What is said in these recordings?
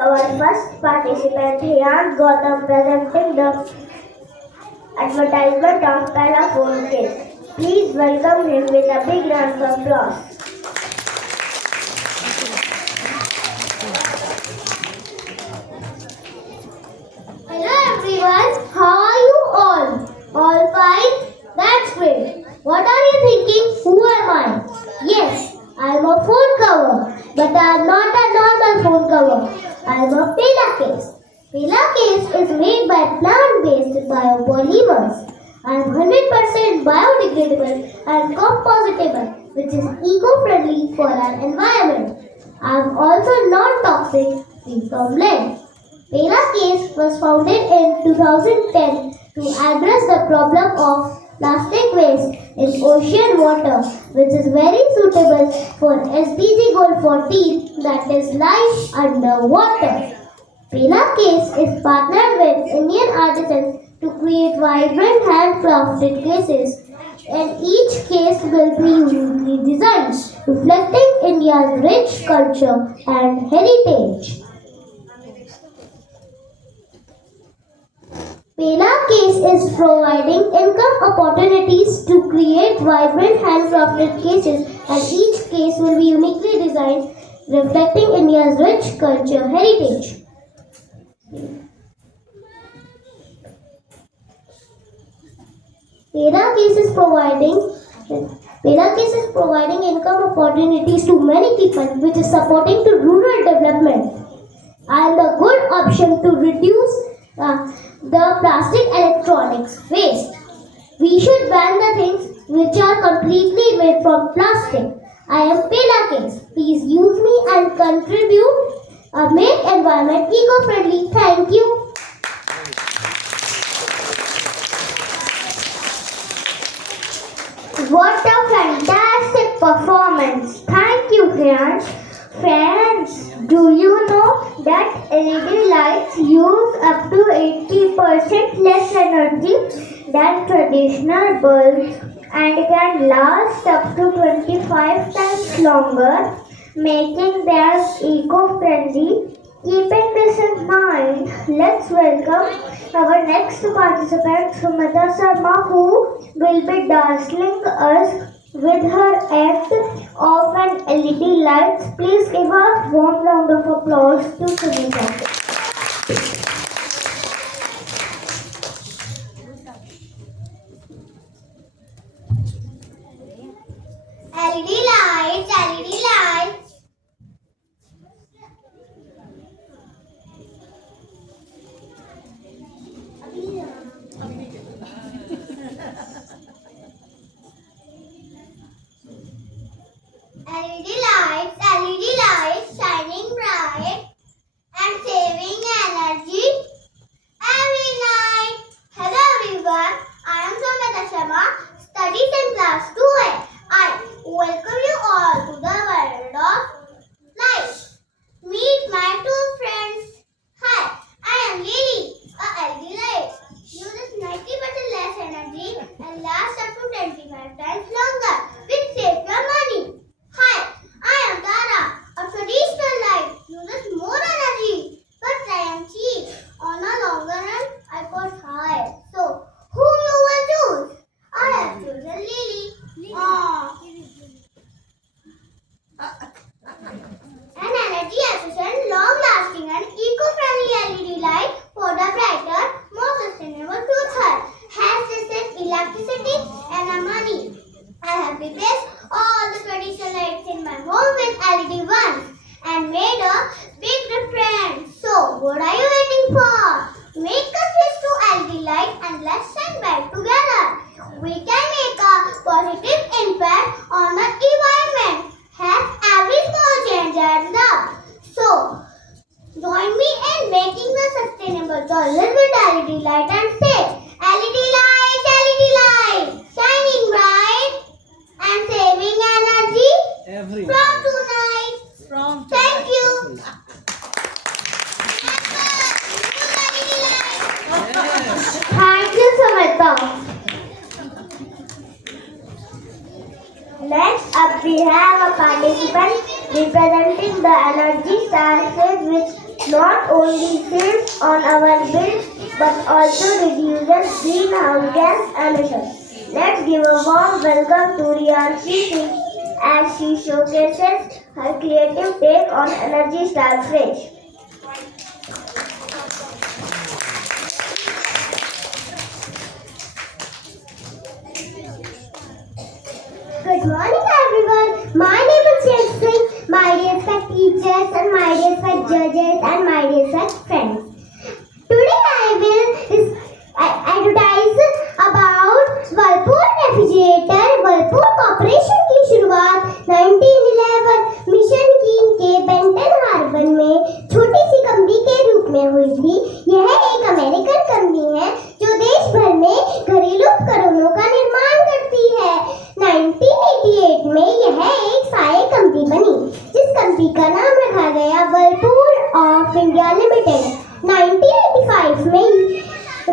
Our first participant here, Gautam, presenting the advertisement of Pella phone case. Please welcome him with a big round of applause. Hello everyone, how are you all? All fine? That's great. What are you thinking? Who am I? Yes, I am a phone cover, but I am not a normal phone cover. I am a pillowcase. Pillowcase is made by plant-based biopolymers. I am 100% biodegradable and compostable, which is eco-friendly for our environment. I am also non-toxic, free from lead. Pela Case was founded in 2010 to address the problem of plastic waste in ocean water, which is very suitable for SDG Goal 14, that is life underwater. Pela Case is partnered with Indian artisans to create vibrant handcrafted cases, and each case will be uniquely designed, reflecting India's rich culture and heritage. Pela Case is providing income opportunities to create vibrant handcrafted cases, and each case will be uniquely designed, reflecting India's rich culture heritage. Pela Case is providing Pela Case is providing income opportunities to many people, which is supporting to rural development and a good option to reduce the plastic electronics waste. We should ban the things which are completely made from plastic. I am Pela Case. Please use me and contribute. Make environment eco-friendly. Thank you. What a fantastic performance! Thank you, friends. Friends, do you know that LED lights use up to 80% less energy than traditional bulbs and can last up to 25 times longer, making them eco-friendly? Keeping this in mind, let's welcome our next participant, Sumita Sharma, who will be dazzling us with her act of an LED lights. Please give a warm round of applause to Sumita. LED lights, LED lights. LED lights, LED lights shining bright and saving energy every night. Hello everyone, I am Samita Sharma, studies in class 2A. I welcome you all to the world of life. Meet my two friends. Hi, I am Lily. A LED light uses 90% less energy and lasts up to 25 times longer, which saves your money. Hi, I am Tara. A traditional light uses more energy, but I am cheap. On a longer run, I cost higher. So, whom you will choose? I have chosen Lily. Aww. An energy efficient, long-lasting and eco-friendly LED light for the brighter, more sustainable future. Has to save electricity and money. I have replaced all the traditional lights in my home with LED ones and made a big difference. So, what are you waiting for? Make a switch to LED light and let's shine bright together. We can make a positive impact on the environment. Has every small change adds up. So, join me in making the sustainable choices with LED light and say LED light, shining bright and saving energy Every from tonight. from Thank you. yes. Thank you, Samita. Next up, we have a participant representing the Energy Star Stage, which not only saves on our bills but also reduces greenhouse gas emissions. Let's give a warm welcome to Riyanshi Singh as she showcases her creative take on Energy Star Fridge. Good morning, everyone. My name is Jensen. My dear respect teachers and my dear respect judges and my dear respect friends. Today I will advertise about Whirlpool refrigerator Whirlpool corporation की शुरुआत 1911 mission कीन के Benton Harbor में छोटी सी company के रूप में हुई थी। यह एक अमेरिकन कंपनी है जो देश भर में घरेलू उपकरणों का निर्माण करती है। 1988 में यह एक सहायक कंपनी बनी जिस कंपनी का नाम रखा गया Whirlpool ऑफ इंडिया लिमिटेड। 1985 में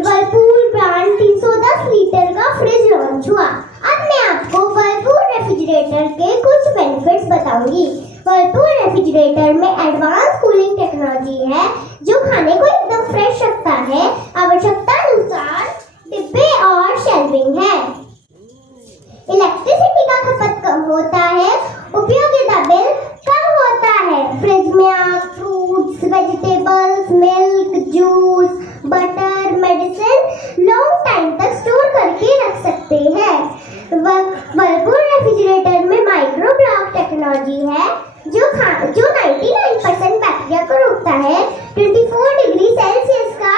Whirlpool ब्रांड 310 लीटर का फ्रिज लॉन्च हुआ। अब मैं आपको Whirlpool रेफ्रिजरेटर के कुछ बेनिफिट्स बताऊंगी। Whirlpool रेफ्रिजरेटर में एडवांस कूलिंग टेक्नोलॉजी है जो खाने को एकदम फ्रेश रखता है। आवश्यकता अनुसार डिब्बे और शेल्विंग है। इलेक्ट्रिसिटी का खपत कम होता है। उपयोगिता बिल कम होता है। फ्रिज में आप fruits, vegetables, milk, juice, butter, medicine long time तक स्टोर करके रख सकते हैं। Whirlpool रेफ्रिजरेटर में माइक्रो ब्लॉक टेक्नोलॉजी है जो 99% बैक्टीरिया को रोकता है। 24 डिग्री सेल्सियस का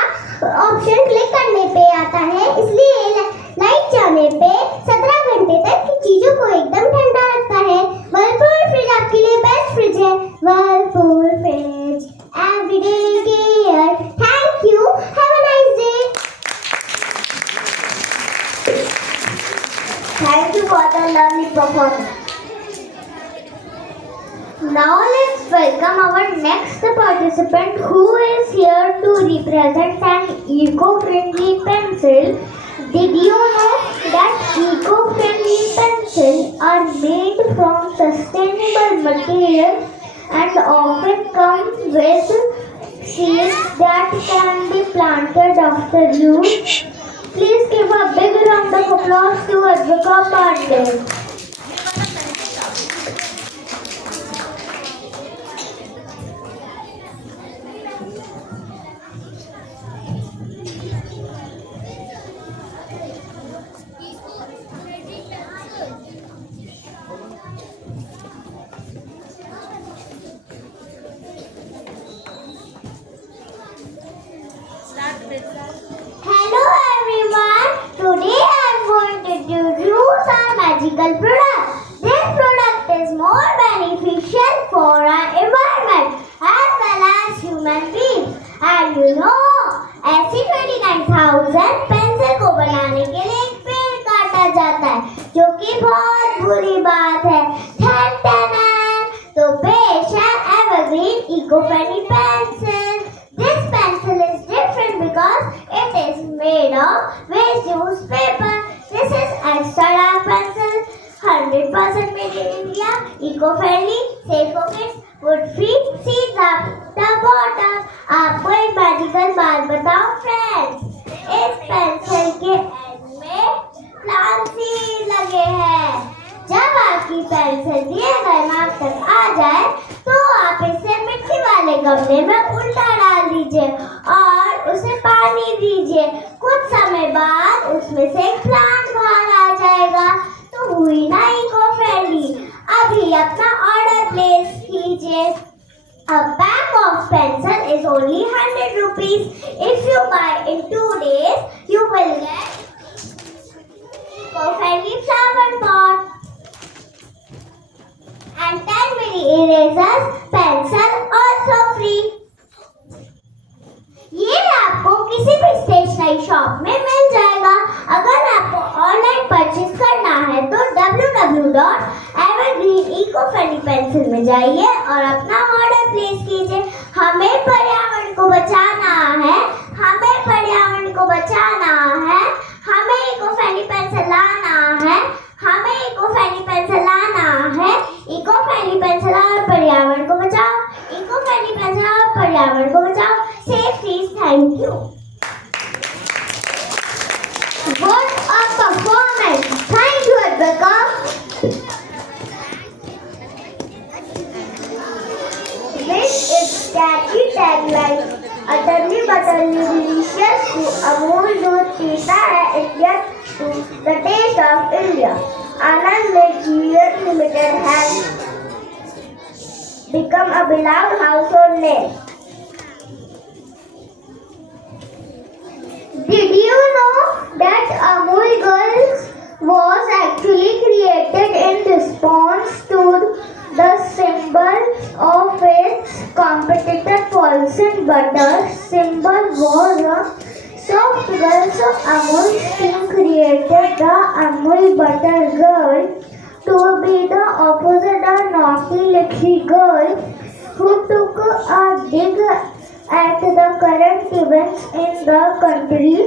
ऑप्शन क्लिक करने पे आता है, इसलिए लाइट जाने पे 17 घंटे तक चीजों को एकदम ठंडा रखता है। Whirlpool फ्रिज आपके लिए बेस्ट फ्रिज है। Whirlpool fridge everyday care. Thank you. Have a nice day. Thank you for the lovely performance. Now let's welcome our next participant who is here to represent an eco-friendly pencil. Did you know that eco-friendly pencils are made from sustainable materials and often come with seeds that can be planted after use? Please give a big round of applause to Advika Pandey. Hello everyone. Today I am going to introduce our magical product. This product is more beneficial for our environment as well as human beings. And you know, ऐसी 29,000 pencil को बनाने के लिए एक पेड़ काटा जाता है जो कि बहुत बुरी बात है। तो पेश है evergreen eco friendly pencil. This pencil is different because it is made of waste newspaper. This is extra dark pencil, 100% made in India, eco-friendly, safe for kids, wood-free, seeds up the bottom. आपको एक magical बात बताऊं friends, इस pencil के and में plant seed लगे हैं। जब आपकी पेंसिल दिए गए मार्क तक आ जाए तो आप इसे मिट्टी वाले गमले में उल्टा डाल दीजिए और उसे पानी दीजिए। कुछ समय बाद उसमें से एक प्लांट बाहर आ जाएगा। तो हुई ना इको फ्रेंडली। अभी अपना ऑर्डर प्लेस कीजिए। A pack of pencil is only 100 rupees. If you buy in 2 days, you will get eco-friendly flower pot and 10 mini erasers pencil also free. ये आपको किसी भी स्टेशनरी शॉप में मिल जाएगा। अगर आपको ऑनलाइन परचेज करना है तो www.evergreenecofriendlypencil में जाइए और अपना ऑर्डर प्लेस कीजिए। हमें पर्यावरण को बचाना है, हमें पर्यावरण को बचाना है, हमें इको फ्रेंडली पेंसिल लाना है, हमें इको फ्रेंडली पेंसिल लाना है। इको फ्रेंडली पेंसिल और पर्यावरण को बचाओ, इको फ्रेंडली पेंसिल और पर्यावरण को बचाओ। tagline, utterly butterly delicious to Amul दूध पीता है India to the taste of India. Anand Milk Unit Limited has become a beloved household name. Did you know that Amul Girls was actually created in response to the symbol of its competitor Paulson Butter? Symbol was a soft girl, so Amul's team created the Amul Butter Girl to be the opposite of naughty little girl who took a dig at the current events in the country.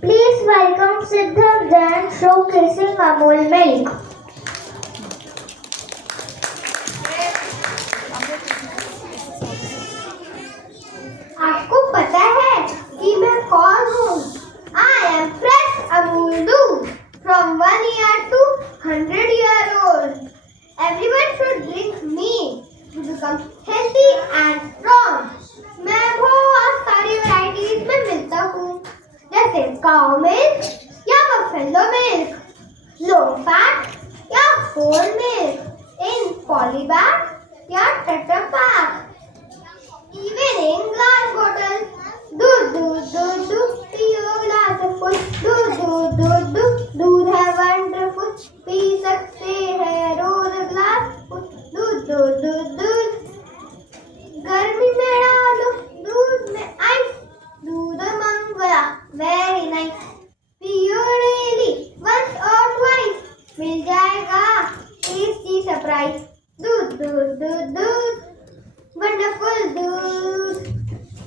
Please welcome Siddharth Jain showcasing Amul Milk. आपको पता है कि मैं कौन हूँ? I am fresh Amul दूध from 1 year to 100 year old. Everyone should drink me to become healthy and strong. मैं बहुत सारी varieties में मिलता हूँ, जैसे cow milk या buffalo milk, low fat या whole milk, in polybag या tetra pak, even in glass bottles. दूध दूध दूध दूध पियो glass full. दूध दूध दूध दूध दूध है wonderful. पी सकते हैं रोज glass full. दूध दूध दूध दूध गर्मी में डालो दूध में आइस. दूध मंगवा very nice. पियो डेली once or twice. मिल जाएगा tasty surprise. दूध दूध दूध दूध wonderful दूध.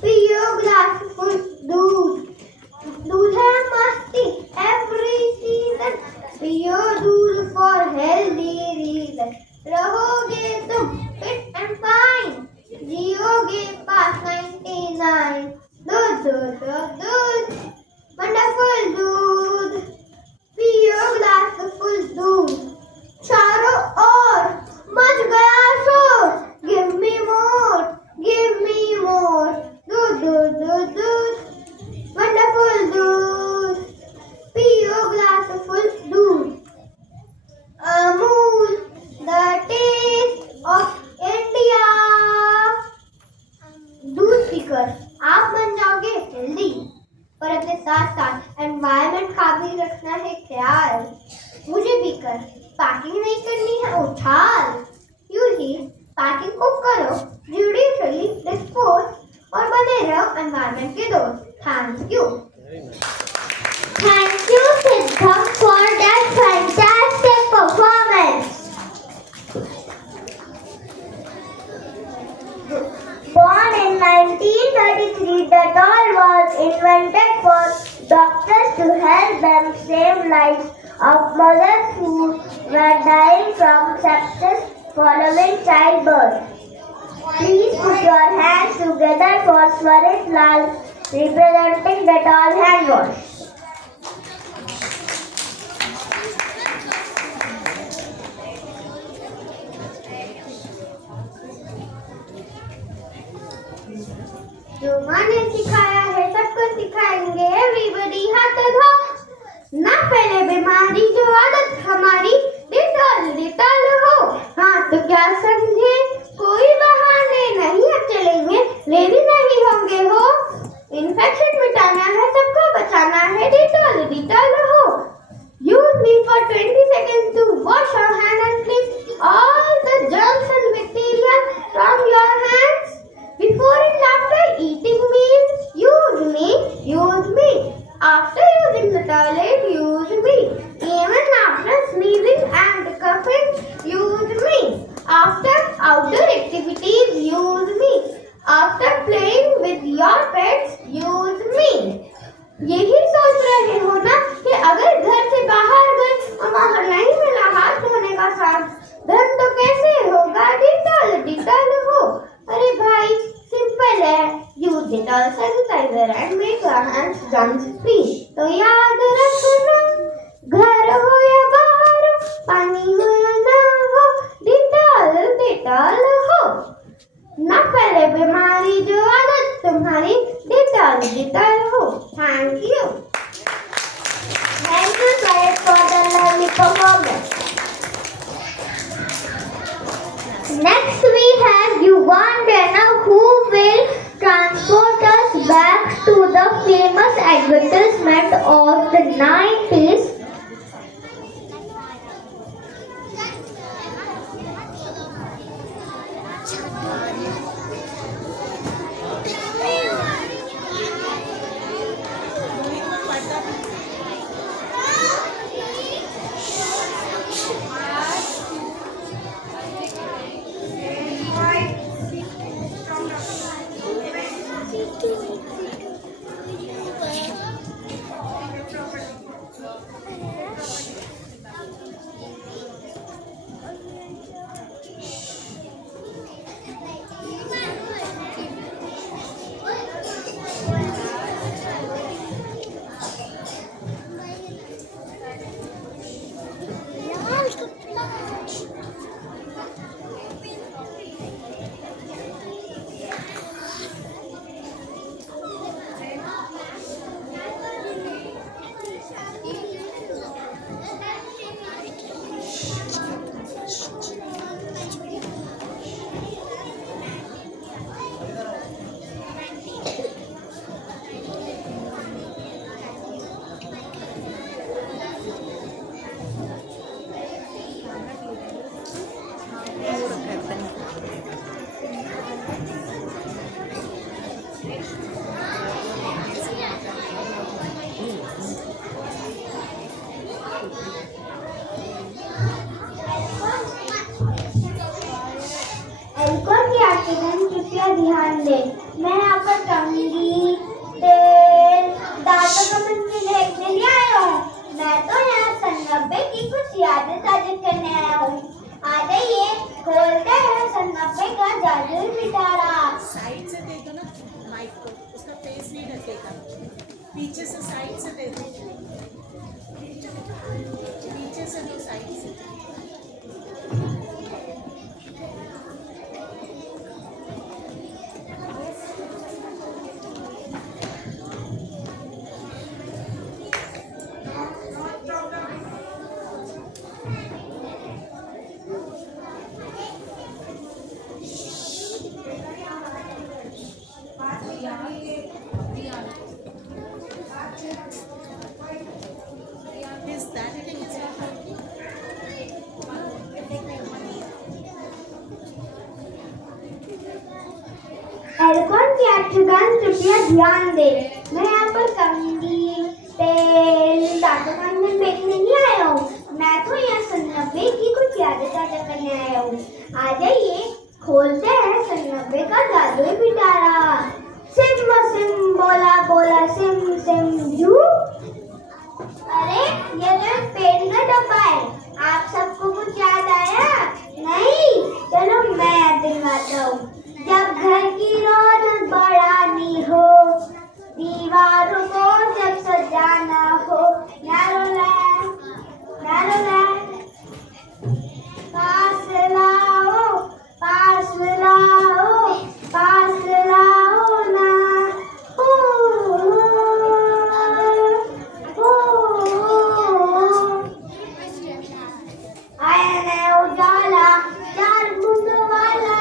पियो glass full दूध. दूध है मस्ती every season. पियो दूध for healthy reason. रहोगे तुम fit and fine. जियोगे past 99. दूध दूध दूध दूध wonderful दूध. पियो glass full दूध. चारों ओर मच गया शोर. Give me more, give me more. दूध दूध दूध दूध wonderful दूध. पियो glass full दूध. Amul, the taste of India. दूध पीकर आप बन जाओगे हेल्दी, पर अपने साथ साथ एनवायरनमेंट का भी रखना है ख्याल. मुझे पीकर पैकिंग नहीं करनी है उछाल. यूं ही पैकिंग को करो judicially dispose और बने रहो एनवायरनमेंट के दोस्त. Thank you. Thank you, Siddharth, for that fantastic performance. Born in 1933, the doll was invented for doctors to help them save lives of mothers who were dying from sepsis following childbirth. Please put your hands together for Swarit Lal representing the doll hand wash. जो माँ ने सिखाया है सबको सिखाएंगे. Everybody हाथ धो. ना फैले बीमारी जो आदत हमारी. डिटॉल हो. हाँ तो क्या समझे? कोई बहाने नहीं अब चलेंगे. लेडी नहीं होंगे हो. इन्फेक्शन मिटाना है सबको बचाना है. डिटॉल हो. Use me for 20 seconds to wash your hand and clean all the germs and bacteria from your hands. Before and after eating meals, use me. After using the toilet, use me. Even after sneezing and coughing, use me. After outdoor activities, use me. After playing with your pets, use me. यही सोच रहे हो ना कि अगर घर से बाहर गए और वहाँ नहीं मिला हाथ धोने का साधन तो कैसे होगा? डिटॉल हो. अरे भाई सिंपल है. Use Dettol sanitiser and make your hands germs free. तो याद रखना, घर हो या बाहर हो, पानी हो या ना हो, डिटॉल हो. ना फैले बीमारी तुम्हारी जो आदत तुम्हारी डिटॉल डिटॉल हो। Thank you. Thank you, Syed, for the lovely performance. Next, we have Yuvan Rana, who will transport us back to the famous advertisement of the 90s. कृपया ध्यान दें। मैं यहाँ पर कंघी, तेल, दांतों का मंदिर देखने नहीं आया हूँ। मैं तो यहाँ 90 की कुछ यादें ताजा करने आया हूँ। आ जाइए, खोलते हैं 90 का जादुई पिटारा। साइड से दे दो ना माइक को, उसका फेस नहीं ढकेगा। पीछे से साइड से दे दो, पीछे से दो, साइड से। Is that it? एल्कोन की यात्रीगण कृपया ध्यान दें। मैं यहाँ पर कंघी, तेल, दांतों का मंदिर देखने नहीं आया हूँ। मैं तो यहाँ 90 की कुछ यादें ताजा करने आया हूँ। आ जाइए, खोलते हैं 90 का जादुई पिटारा। सिम सिम बोला बोला सिम सिम जू। अरे ये तो पेन का डब्बा है। आप सबको कुछ याद आया? नहीं? चलो मैं याद दिलाता हूँ। जब घर की रौनक बढ़ानी हो, दीवारों को जब सजाना हो, नारो लैम्प, पास लाओ, पास लाओ, पास लाओ ना। आया नया उजाला, चार बूंदों वाला।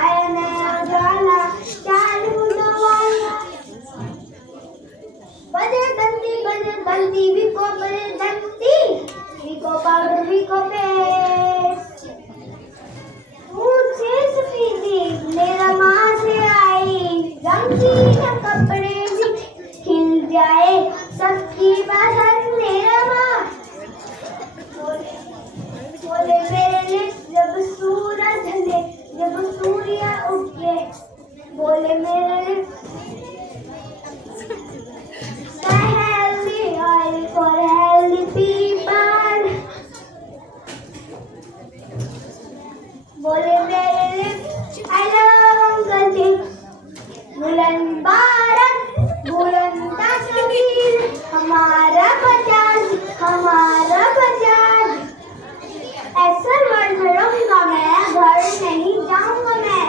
आया नया उजाला, चार बूंदों वाला। बजे बंदी, विको बजे बंदी, विको पाउडर, विको पेस्ट। दूध से सफेदी मेरा माँ से आई, रंगीन कपड़े भी खिल जाए, सबकी पसंद मेरा माँ। बोले मेरे लिप्स जब सूरज ढले, जब सूर्य उगे, बोले मेरे lips healthy oil for healthy people. बोले मेरे lips I love Uncle Chips. बुलंद भारत, बुलंद कश्मीर, हमारा बजाज, हमारा बजाज। ऐसा वर्ड करूंगा मैं, घर नहीं जाऊंगा मैं।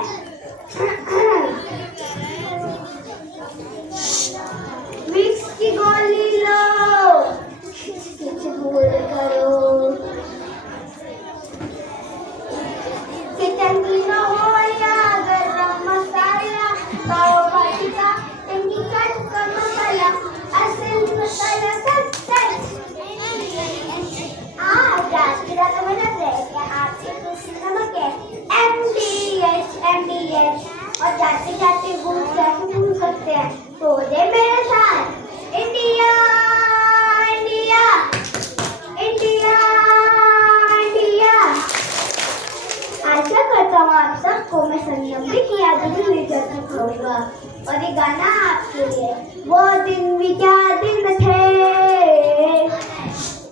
बोले मेरे साथ इंडिया इंडिया इंडिया इंडिया। आशा करता हूँ आप सबको मैं संयमरी की यादें लेकर सिखाऊंगा और ये गाना आपके लिए। वो दिन भी क्या दिन थे,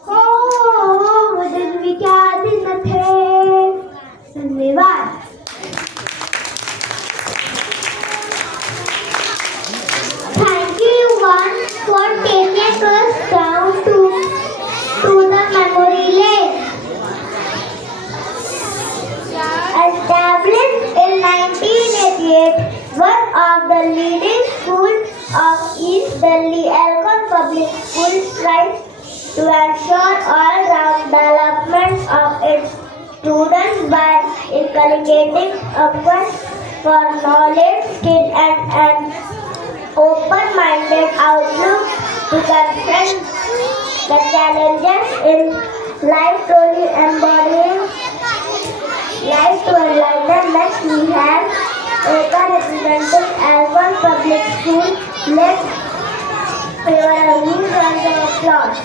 ओ वो दिन भी क्या दिन थे। धन्यवाद। Thank you everyone for taking us down to the memory lane. Established in 1988, one of the leading schools of East Delhi, Alcon Public School strives to ensure all-round development of its students by inculcating a quest for knowledge, skill and an open-minded outlook to confront the challenges in life, truly embodying life to enlighten. Next we have Eka representing Alcon Public School. Let's give a huge round of applause.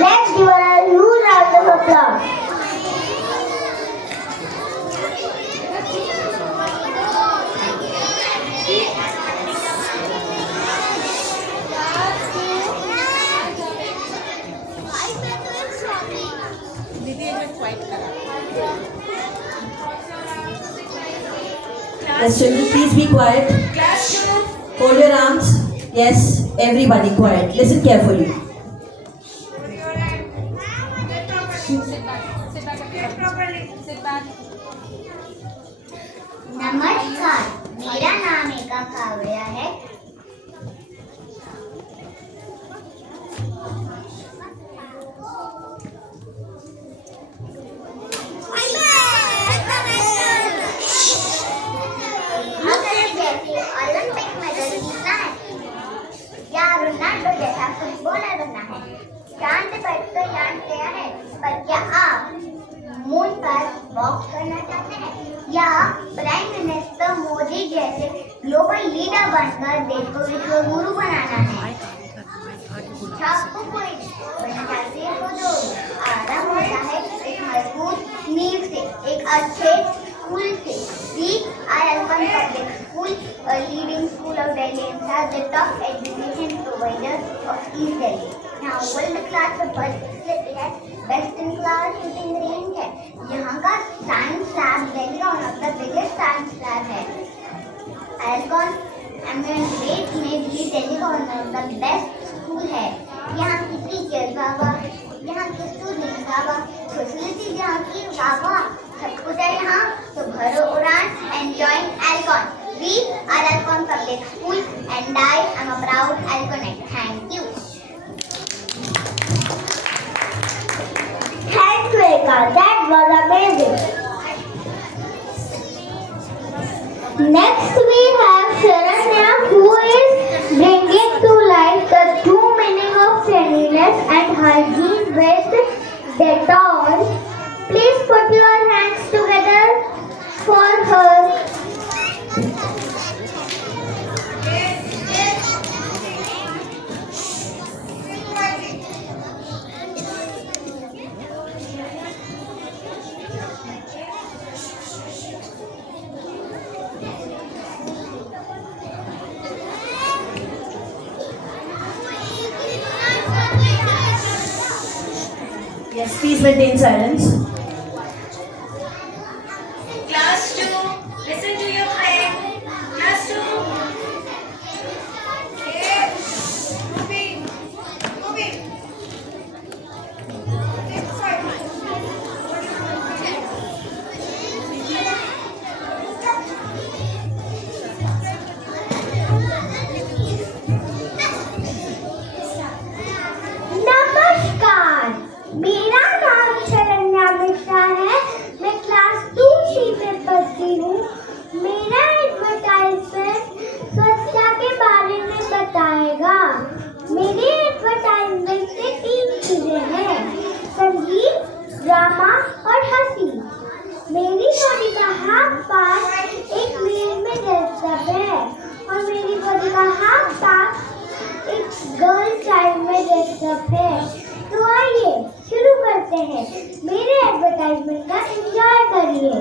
Let's give a huge round of applause. दीदी ये quite करा। Yes, children, please be quiet. Class 2. Hold your arms. Yes, everybody quiet. Listen carefully. नमस्कार, मेरा नाम एका कावड़िया है। हमें जैसे ओलंपिक मेडल जीतना है या रोनाल्डो जैसा फुटबॉलर बनना है। चांद पर तो यान गया है, पर क्या आप मून पर वॉक करना चाहते हैं या प्राइम मिनिस्टर मोदी जैसे ग्लोबल लीडर बनकर देश को विश्व गुरु बनाना है? आपको कोई बनना चाहते हैं तो जो आराम होता है एक मजबूत नींव से, एक अच्छे स्कूल से। We are Alcon Public School, a leading school of Delhi and has the top education providers of East Delhi. Now world class facility है, best in class shooting range है। यहाँ का साइंस लैब दिल्ली का one of the biggest science lab है। Alcon एमएनवेट में भी दिल्ली का one of the best school है। यहाँ की टीचर्स बाबा, यहाँ के स्टूडेंट्स बाबा, फैसिलिटीज यहाँ की बाबा, सब कुछ है यहाँ। तो भरो उड़ान and join Alcon. We are Alcon Public School and I am a proud Alconite. Thank you. Thank you, Eka. That was amazing. Next we have Sharanya, who is bringing to life the true meaning of cleanliness and hygiene with Dettol. Please put your hands together for her. Yes, please maintain silence. Class 2, listen to your friend. Class 2. Moving. नमस्कार, मेरा नाम शरण्या मिश्रा है। मैं class 2C में पढ़ती हूँ। Badminton enjoy करिए।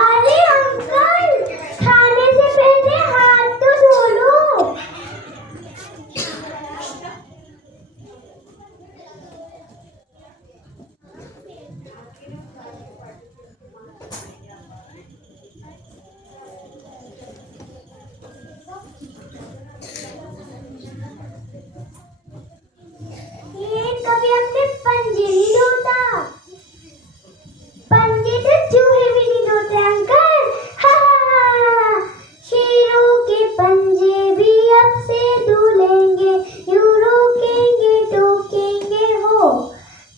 अरे अंकल, खाने से पहले हाथ तो धो लो। ये कभी अपने पंजे नहीं धोता। पंजे तो चूहे भी नहीं धोते अंकल। हा हा हा। शेरों के पंजे भी अब से धुलेंगे, यूं रोकेंगे टोकेंगे हो।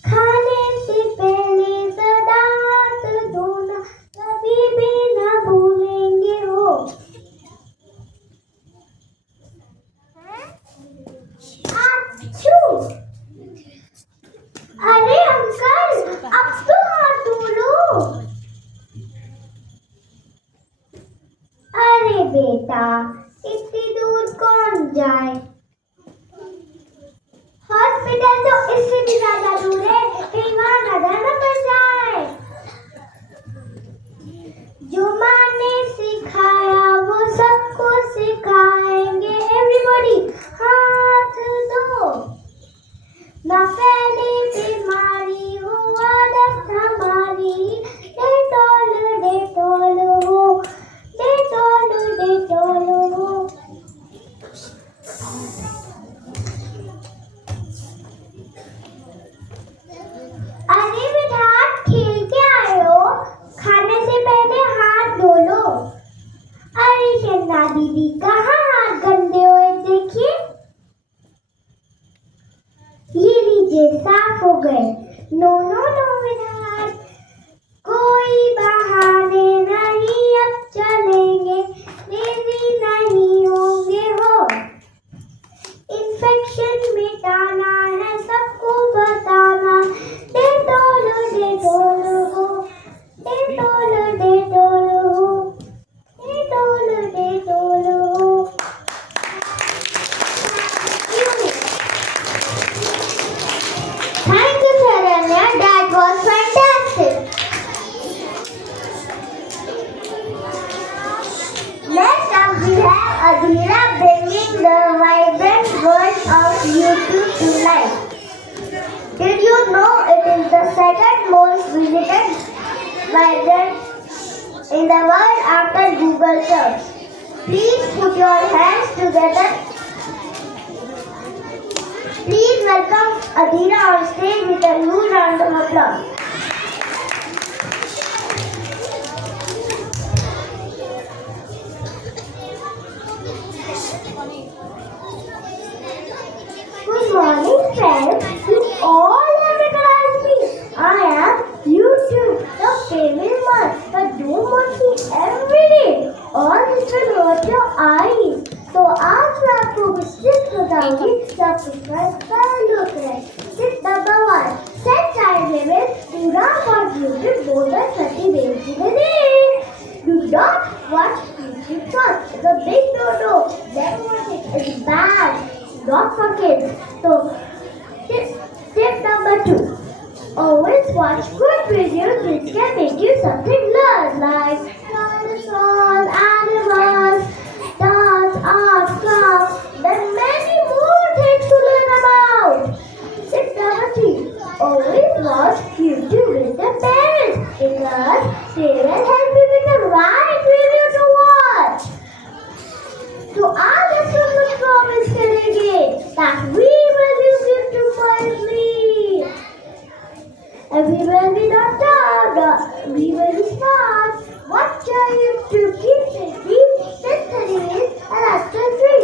खाने से पहले सदा हाथ धोना कभी भी न भूलेंगे हो। आच्छू। अरे अंकल, अब तो हाथ धो लो। अरे बेटा, इतनी दूर कौन जाए? हॉस्पिटल तो इससे भी ज्यादा दूर है, कहीं वहां नजर न पड़ जाए। जो माँ ने सिखाया वो सबको सिखाएंगे। एवरीबॉडी हाथ धो, ना फैले बीमारी हो आदत हमारी। डेटॉल डेटॉल हो, डेटॉल डेटॉल हो। अरे विधात, खेल के आए हो? खाने से पहले हाथ धो लो। अरे शन्ना दीदी, कहाँ हाथ गंदे हुए देखिए। ये लीजिए, साफ हो गए। नो नो नो विधात, कोई बहाने नहीं, अब चलेंगे, लेजी नहीं होंगे हो। इन्फेक्शन मिटाना है, सबको बताना। डेटॉल डेटॉल हो, डेटॉल डेटॉल हो, डेटॉल डेटॉल हो। Thank you, Sharanya. That was fantastic. Next up, we have Adira bringing the vibrant world of YouTube to life. Did you know it is the second most visited vibrant in the world after Google search? Please put your hands together. Please welcome Adira on stage with a huge round of applause. Good morning, friends. You all have recognized me. I am YouTube, the favorite one, but don't watch me every day, or it will hurt your eyes. तो आज मैं आपको कुछ tips बताऊंगी जो आपको पहले होते हैं। Tip number 1, set time limit. Do not watch YouTube more than 30 minutes in a day. Do not watch YouTube shorts. It's a big no-no. Never watch it. It's bad. Not for kids. So tip number 2, always watch good videos which can make you something learn, like dinosaurs, animals, dance, art, crafts, then many more things to learn about. Tip number 3, always watch YouTube with the parents because they will help you with the right video to watch. So आज हम लोग promise करेंगे that we will use YouTube wisely. Everywhere we don't talk, we will start. Watch your YouTube, keep it deep, set the and after 3.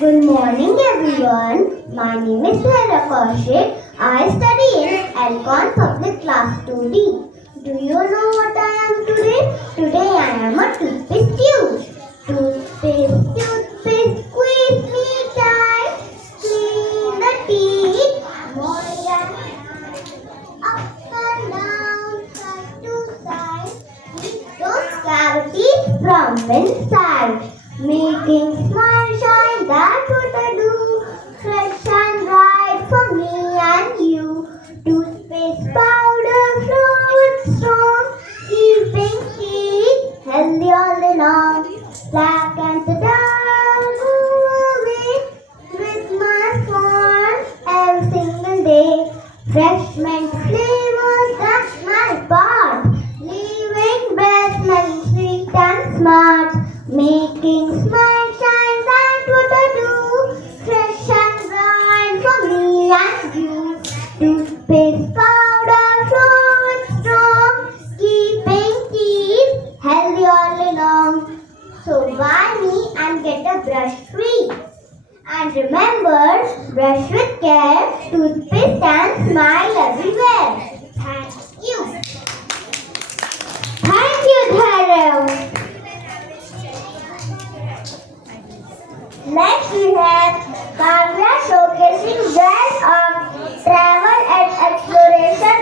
Good morning everyone. My name is Sarah Kaushik. I study in Alcon Public Class 2D. Do you know what I am today? Today I am a toothpaste tube. Toothpaste, toothpaste, squeeze me tight. Clean the teeth. More up and down, side to side. Keep those cavities from inside. Making smile shine, that's what I do. Fresh and bright for me and you. Toothpaste powder flow with strong, keeping teeth healthy all along. Black and the dark move away with my phone every single day. Fresh mint flavors, that's my part. Leaving breath smelling sweet and smart. Making smile shine, that's what I do. Fresh and bright for me and you. Toothpaste powder flow with strong, keeping teeth healthy all along. So buy me and get a brush free. And remember, brush with care, toothpaste and smile everywhere. Thank you. Thank you, Dharav. Next we have Kavya showcasing wealth of travel and exploration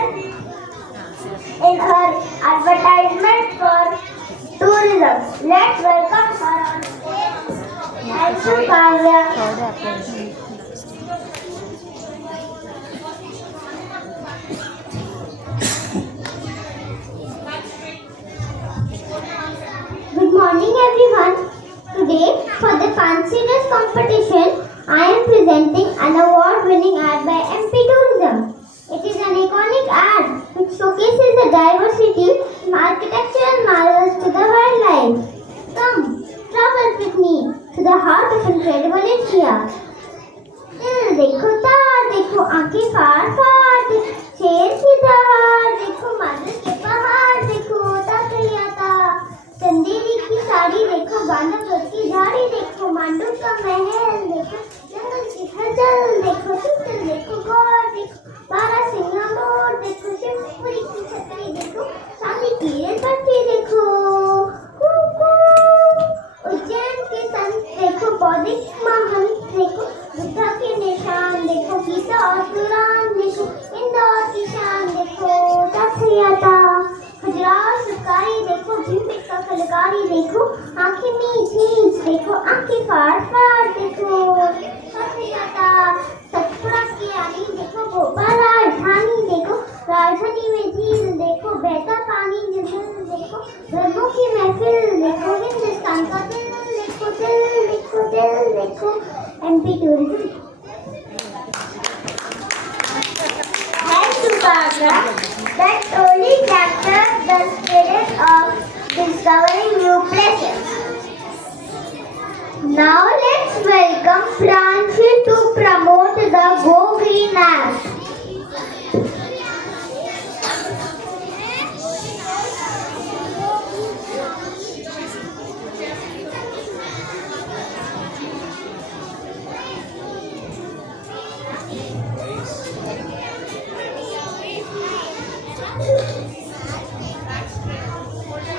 in her advertisement for tourism. Let's welcome her on stage. Thank you, Kavya. Good morning, everyone. Today, for the Fancy Dress competition, I am presenting an award-winning ad by MP Tourism. It is an iconic ad which showcases the diversity in architectural marvels to the wildlife. Come, travel with me to the heart of incredible India. दिल देखो तार देखो आंखें फाड़ फाड़ शेर की दहाड़ देखो मादर के पहाड़ देखो ताकरियाता चंदेरी की साड़ी देखो बांधव की झाड़ी देखो मांडू का महल देखो जंगल की हलचल देखो तितर देखो गौर देखो बारह सिंगा मोर देखो शिवपुरी की छतरी देखो शादी की रेलपट्टी देखो उज्जैन के संत देखो बौद्धिक महंत देखो बुद्धा के निशान देखो गीता और कुरान देखो इंदौर की शान देखो दक्षियाता गुजरात सरकारी देखो भीम का फलकारी देखो आंखें मीच मीच देखो आंखें फाड़ फाड़ देखो दक्षियाता सतपुरा की रानी देखो भोपाल राजधानी देखो राजधानी में झील देखो बहता पानी जंगल देखो धर्मों की महफिल देखो हिंदुस्तान का दिल देखो दिल देखो MP Tourism. Thanks to Barbara, that only captures the spirit of discovering new places. Now let's welcome Pranshi to promote the Go Green app.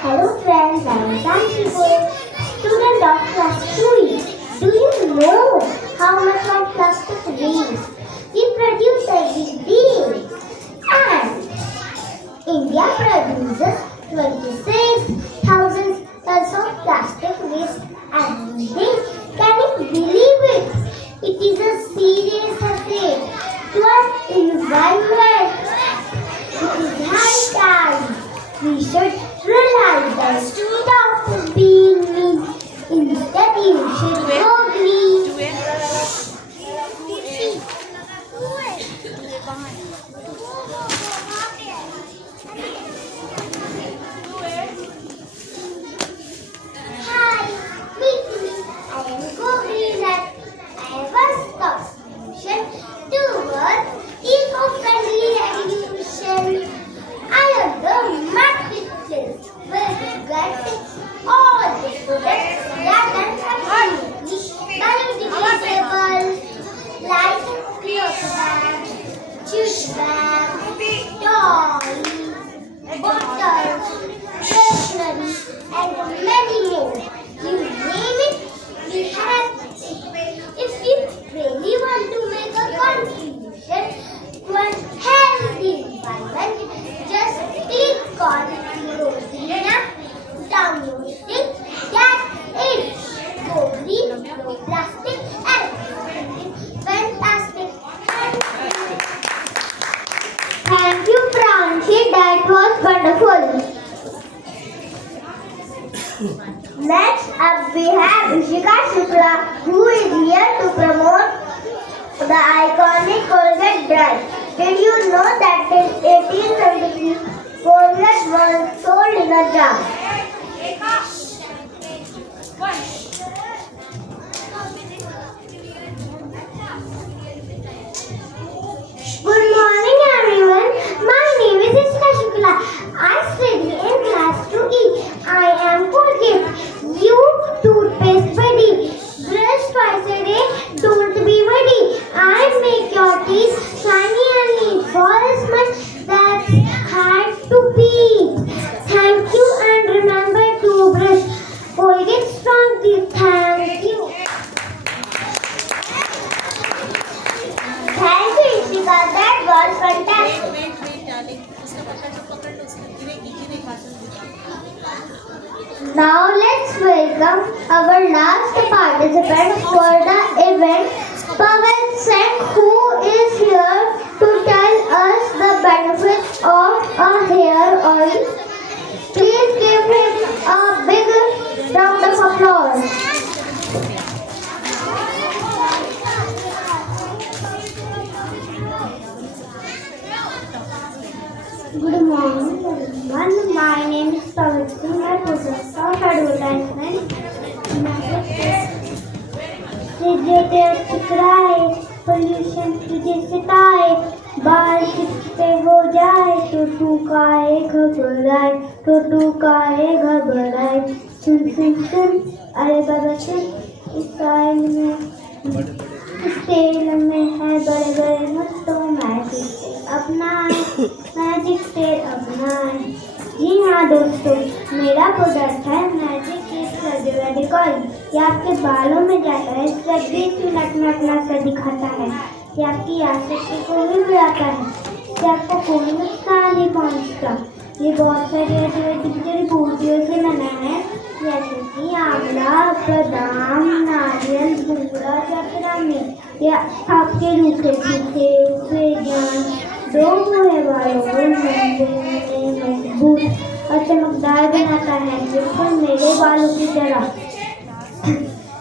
Hello friends, I am Pranshi, student of class 2E. Do you know how much of plastic waste we produce every day? And India produces 26,000 tons of plastic waste every day. Can you believe it? It is a serious threat to our environment. It is high time we should realize that stop being mean. Instead, you should go green. Hi, meet me. I am Go Green bag, chute bag, dolly, bottles, stationery, and many more. You name it, we have it. If you really want to make a contribution to a healthy environment, just click on the Rosary app, download it, that's it. Go green, no plastic, and fantastic. Thank you, Pranshi. That was wonderful. Next up, we have Ishika Shukla, who is here to promote the iconic Colgate brand. Did you know that in 1873, Colgate was sold in a jar? Good morning, everyone. My name is Ishika Shukla. I study in class 2E. I am Colgate. You toothpaste buddy. Brush twice a day. Don't be buddy. I make your teeth shiny and neat for as much that's hard to beat. Thank you and remember to brush Colgate strong teeth. Thank you. Thank you, Ishika. That was fantastic. Wait darling उसका पकड़ लो उसका गिरेगी भाषण Now let's welcome our last participant for the event, Pawan Singh, who is here to tell us the benefits of a hair oil. Please give him a big round of applause. Good morning, everyone. My name is Pawan Singh. I possess of advertisement. तुझे टकराए pollution तुझे सताए बाल पे हो जाए तो तू काहे घबराए सुन सुन सुन अरे बाबा सुन इस ऑयल में इस तेल में है बड़े बड़े मुट्ठों मैजिक अपनाए जी हाँ दोस्तों, मेरा प्रोडक्ट है मैजिक सर्जिकल ऑयल। ये आपके बालों में जाता है, इसका 20 मिनट में अपना असर दिखाता है। ये आपकी यादशक्ति को भी बढ़ाता है, इससे आपको कोई नुकसान नहीं पहुँचता। ये बहुत सारी जड़ी बूटियों से बना है, जैसे कि आंवला, बादाम, नारियल, बूरा, चतरामी। ये आपके रूखे सूखे बेजान दो हुए बालों को मजबूत और चमकदार बनाता है, बिल्कुल मेरे बालों की तरह।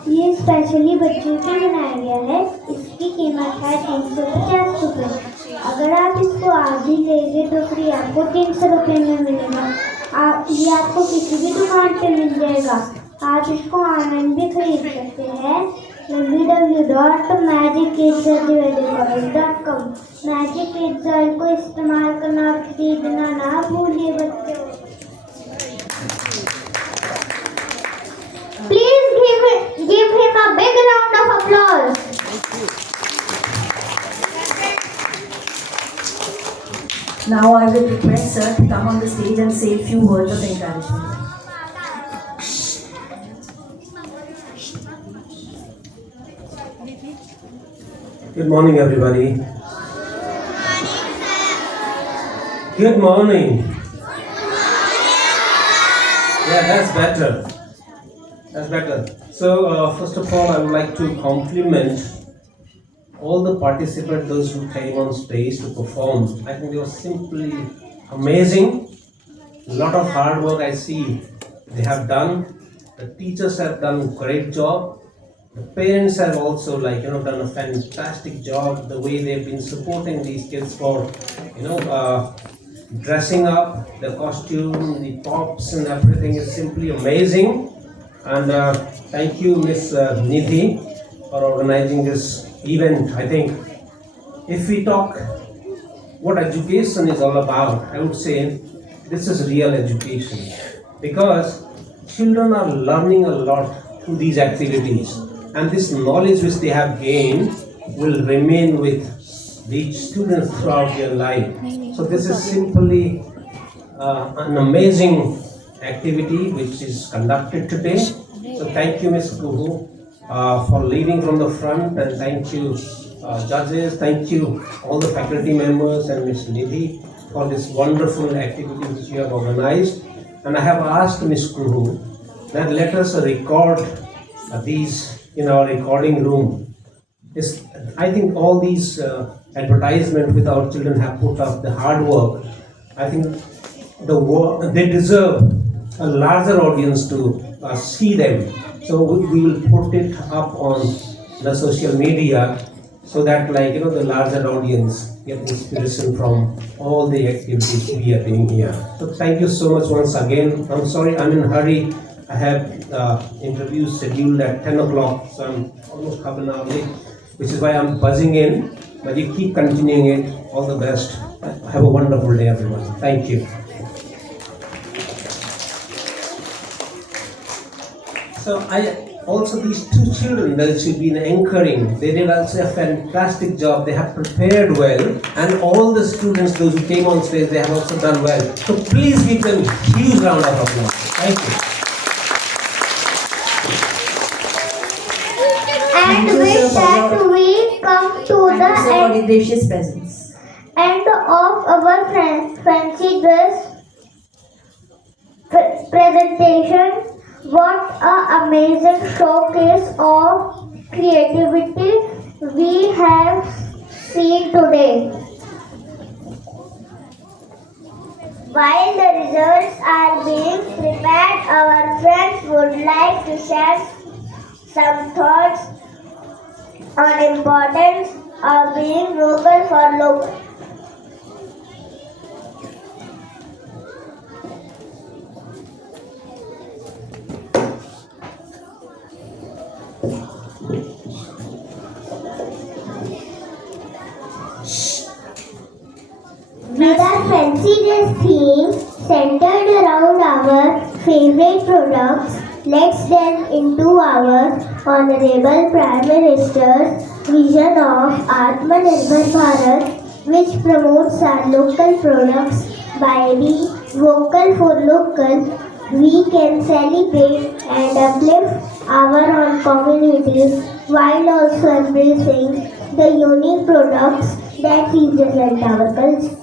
ये स्पेशली बच्चों के लिए बनाया गया है। इसकी कीमत है 350 रुपये। अगर आप इसको आज ही लेंगे तो फ्री आपको 300 रुपये में मिलेगा। ये आपको किसी भी दुकान पे मिल जाएगा। आप इसको ऑनलाइन भी खरीद सकते हैं www.magickidsservice.com। मैजिक किड्स ऑयल को इस्तेमाल करना और खरीदना ना भूलिए बच्चों। Please give him a big round of applause. Now I will request sir to come on the stage and say a few words of encouragement. Good morning, everybody. Good morning. Yeah, that's better. So, first of all, I would like to compliment all the participants, those who came on stage to perform. I think they were simply amazing. A lot of hard work I see they have done. The teachers have done a great job. The parents have also done a fantastic job. The way they've been supporting these kids for dressing up, the costume, the props and everything is simply amazing. And thank you, Miss Nidhi, for organizing this event. I think if we talk what education is all about, I would say this is real education, because children are learning a lot through these activities, and this knowledge which they have gained will remain with reach students throughout their life. So this is simply an amazing activity which is conducted today. So thank you, Ms. Kuhu, for leading from the front, and thank you, judges, thank you, all the faculty members, and Ms. Nidhi for this wonderful activity which you have organized. And I have asked Ms. Kuhu that let us record these in our recording room. I think all these advertisements with our children have put up the hard work. I think they deserve a larger audience to see them. So we will put it up on the social media so that the larger audience get inspiration from all the activities we are doing here. So thank you so much once again. I'm sorry I'm in a hurry. I have interviews scheduled at 10 o'clock, so I'm almost half an hour late, which is why I'm buzzing in. But you keep continuing it. All the best. Have a wonderful day, everyone. Thank you. So these two children that should be anchoring, they did also a fantastic job. They have prepared well, and all the students, those who came on stage, they have also done well. So please give them a huge round of applause. Thank you. And with that, we come to the Thank you, sir, for the gracious presence. end of our fancy dress presentation. What an amazing showcase of creativity we have seen today. While the results are being prepared, our friends would like to share some thoughts on importance of being local for local. With our fancy dress theme centered around our favorite products, let's delve into our Honorable Prime Minister's vision of Atmanirbhar Bharat, which promotes our local products. By being vocal for local, we can celebrate and uplift our own communities while also embracing the unique products that represent our culture.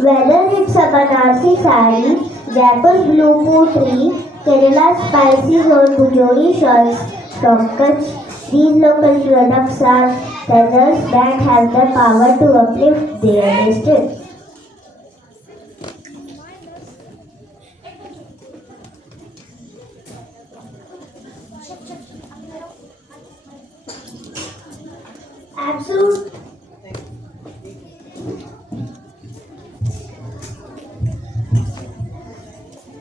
Whether it's a Banarsi sari, Jaipur's blue pottery, Kerala's spices or Bujori shawls from Kutch, these local products are treasures that have the power to uplift their district. Absolutely.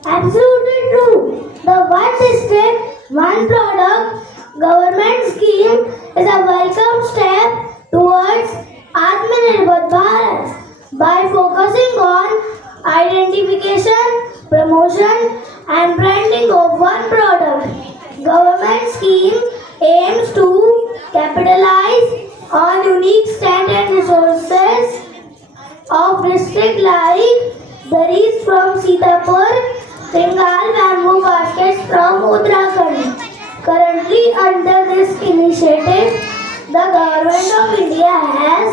Absolutely true. The One District, One Product government scheme is a welcome step towards Atmanirbhar Bharat. By focusing on identification, promotion and branding of one product, government scheme aims to capitalize on unique strengths and resources of districts like berries from Sitapur, Bengal bamboo baskets from Uttarakhand. Currently under this initiative, the Government of India has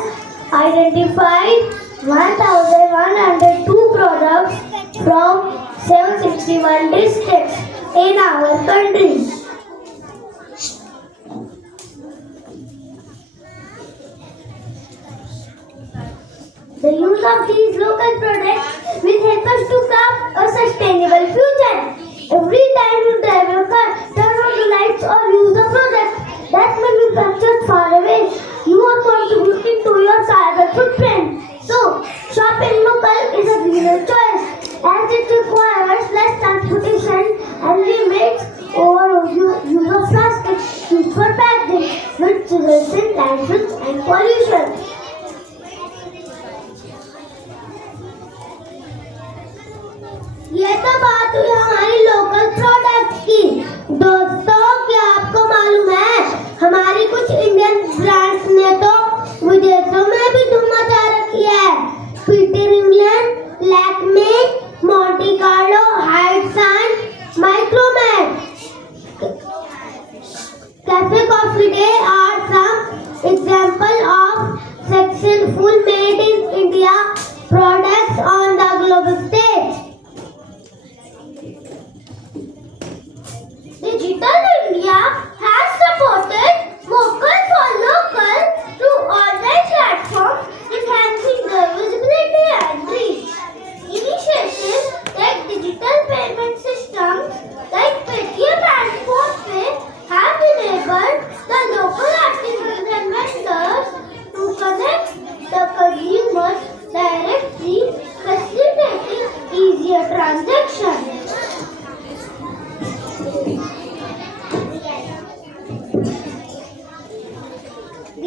identified 1,102 products from 761 districts in our country. The use of these local products will help us to craft a sustainable future. Every time you drive your car, turn on the lights or use the product that manufactured far away. You are contributing to your carbon footprint. So, shopping local is a greener choice as it requires less transportation and limits use of plastic used for packaging, which results in landfills and pollution. ये तो बात हुई हमारी local products की। दोस्तों, क्या आपको मालूम है हमारी कुछ इंडियन ब्रांड्स ने तो विदेशों में भी धूम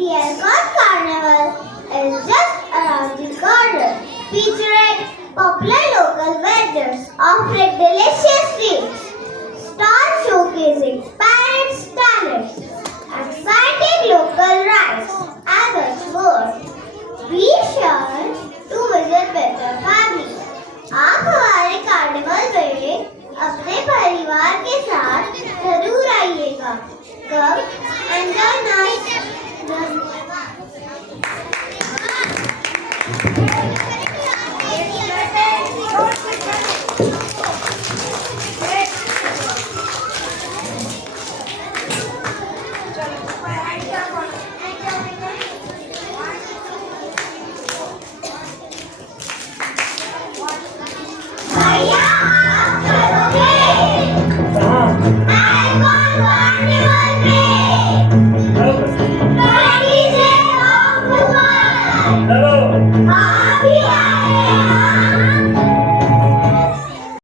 The Elcott Carnival is just around the corner, featuring popular local vendors offering delicious treats, stalls showcasing parents' talents, exciting local rides, and much more. Be sure to visit with your family. आप हमारे carnival में अपने परिवार के साथ जरूर आइएगा. Come and join us. भैया आप चलोगे? Elcott Carnival में 20 October.